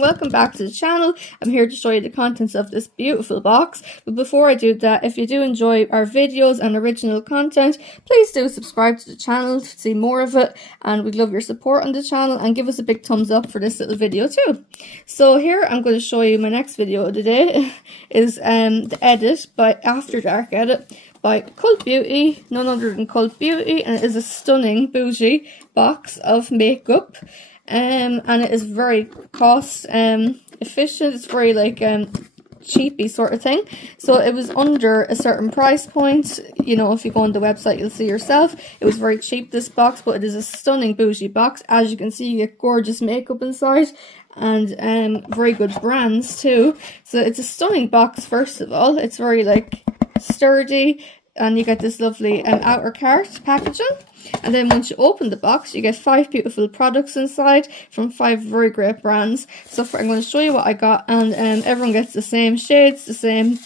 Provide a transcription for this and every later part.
and welcome back to the channel. I'm here to show you the contents of this beautiful box. But before I do that, if you do enjoy our videos and original content, please do subscribe to the channel to see more of it, and we'd love your support on the channel, and give us a big thumbs up for this little video too. So here I'm going to show you my next video of the day is the edit by After Dark edit by Cult Beauty, none other than Cult Beauty, and it is a stunning bougie box of makeup. And it is very cost efficient. It's very like cheapy sort of thing. So it was under a certain price point. You know, if you go on the website, you'll see yourself. It was very cheap, this box, but it is a stunning bougie box. As you can see, you get gorgeous makeup inside, and very good brands too. So it's a stunning box. First of all, it's very like sturdy, and you get this lovely outer card packaging. And then once you open the box, you get 5 beautiful products inside from 5 very great brands. So I'm going to show you what I got, and everyone gets the same shades, the same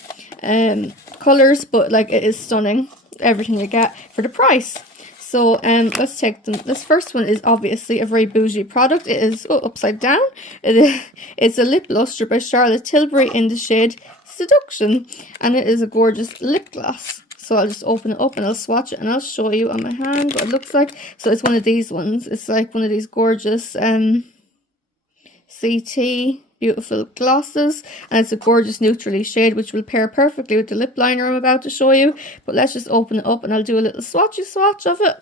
colours, but like it is stunning, everything you get for the price. So let's take them. This first one is obviously a very bougie product. It is upside down. It's a lip lustre by Charlotte Tilbury in the shade Seduction, and it is a gorgeous lip gloss. So I'll just open it up and I'll swatch it and I'll show you on my hand what it looks like. So it's one of these ones. It's like one of these gorgeous CT beautiful glosses, and it's a gorgeous neutrally shade which will pair perfectly with the lip liner I'm about to show you. But let's just open it up and I'll do a little swatch of it,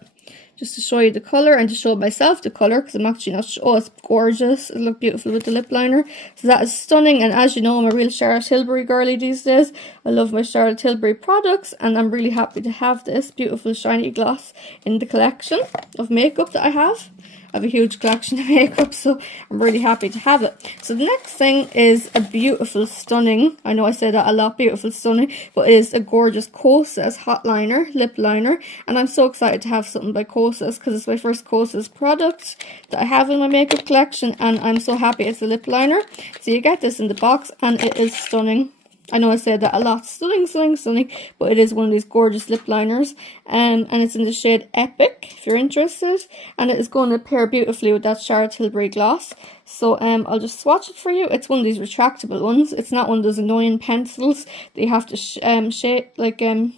just to show you the colour and to show myself the colour, because I'm actually not sure. Oh, it's gorgeous. It looks beautiful with the lip liner. So that is stunning, and as you know, I'm a real Charlotte Tilbury girly these days. I love my Charlotte Tilbury products, and I'm really happy to have this beautiful shiny gloss in the collection of makeup that I have. I have a huge collection of makeup, so I'm really happy to have it. So the next thing is a beautiful, stunning, I know I say that a lot, beautiful, stunning, but it is a gorgeous Kosas hot liner, lip liner. And I'm so excited to have something by Kosas, because it's my first Kosas product that I have in my makeup collection, and I'm so happy it's a lip liner. So you get this in the box, and it is stunning. I know I said that a lot. Stunning, stunning, stunning. But it is one of these gorgeous lip liners. And it's in the shade Epic, if you're interested. And it is going to pair beautifully with that Charlotte Tilbury gloss. So I'll just swatch it for you. It's one of these retractable ones. It's not one of those annoying pencils that you have to shape, like, you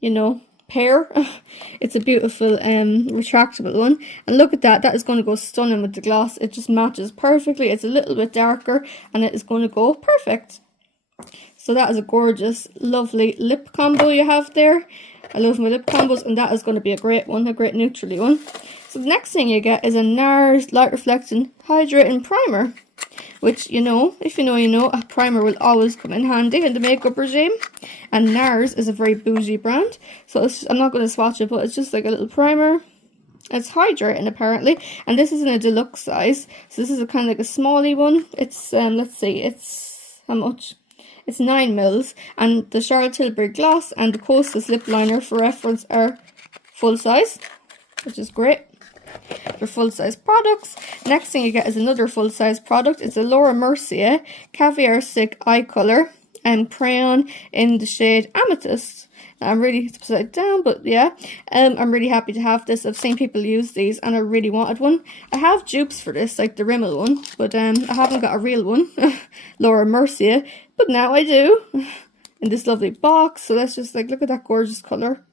know, pair. It's a beautiful retractable one, and look at that. That is going to go stunning with the gloss. It just matches perfectly. It's a little bit darker, and it is going to go perfect. So that is a gorgeous, lovely lip combo you have there. I love my lip combos, and that is going to be a great one, a great neutrally one. So the next thing you get is a NARS Light Reflecting Hydrating Primer, which, you know, if you know, you know, a primer will always come in handy in the makeup regime. And NARS is a very bougie brand, so I'm not going to swatch it, but it's just like a little primer. It's hydrating apparently, and this is in a deluxe size. So this is a kind of like a smally one. It's let's see, it's how much? It's 9 mils, and the Charlotte Tilbury gloss and the Kosas lip liner for reference are full size, which is great. They're full size products. Next thing you get is another full size product. It's a Laura Mercier Caviar Stick Eye Color and Crayon in the shade Amethyst. Now, I'm really, it's upside down, but yeah, I'm really happy to have this. I've seen people use these, and I really wanted one. I have dupes for this, like the Rimmel one, but I haven't got a real one, Laura Mercier, but now I do, in this lovely box. So let's just like, look at that gorgeous colour.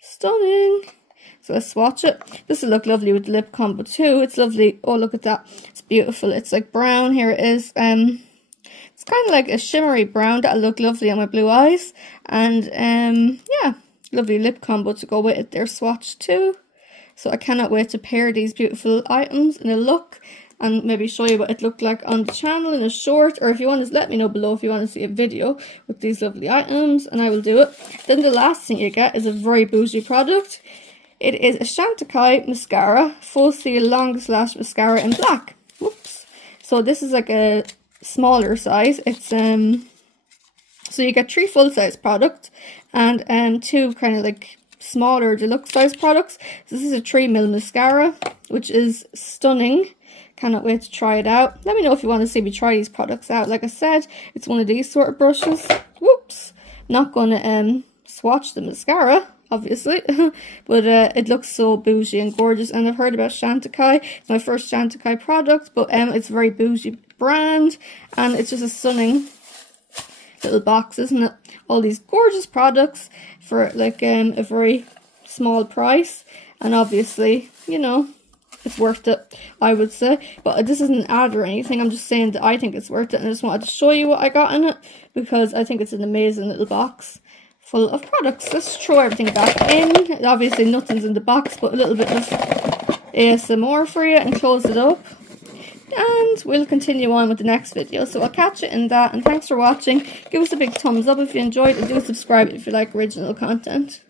Stunning. So let's swatch it. This will look lovely with the lip combo too. It's lovely. Oh, look at that. It's beautiful. It's like brown. Here it is. It's kind of like a shimmery brown that'll look lovely on my blue eyes. And yeah, lovely lip combo to go with it. They're swatched too. So I cannot wait to pair these beautiful items in a look, and maybe show you what it looked like on the channel in a short, or if you want to, just let me know below if you want to see a video with these lovely items, and I will do it. Then the last thing you get is a very bougie product. It is a Chantecaille mascara, Full Seal Longest Lash Mascara in black. Whoops. So this is like a smaller size. It's so you get 3 full size products and 2 kind of like smaller deluxe size products. So this is a 3 mil mascara, which is stunning. Cannot wait to try it out. Let me know if you want to see me try these products out. Like I said, it's one of these sort of brushes. Whoops. Not gonna swatch the mascara, obviously, but it looks so bougie and gorgeous. And I've heard about Chantecaille. It's my first Chantecaille product, but it's a very bougie brand, and it's just a stunning little box, isn't it? All these gorgeous products for like a very small price, and obviously, you know, it's worth it, I would say. But this isn't an ad or anything, I'm just saying that I think it's worth it, and I just wanted to show you what I got in it because I think it's an amazing little box full of products. Let's throw everything back in. Obviously nothing's in the box, but a little bit of ASMR for you, and close it up. And we'll continue on with the next video, so I'll catch you in that, and thanks for watching. Give us a big thumbs up if you enjoyed, and do subscribe if you like original content.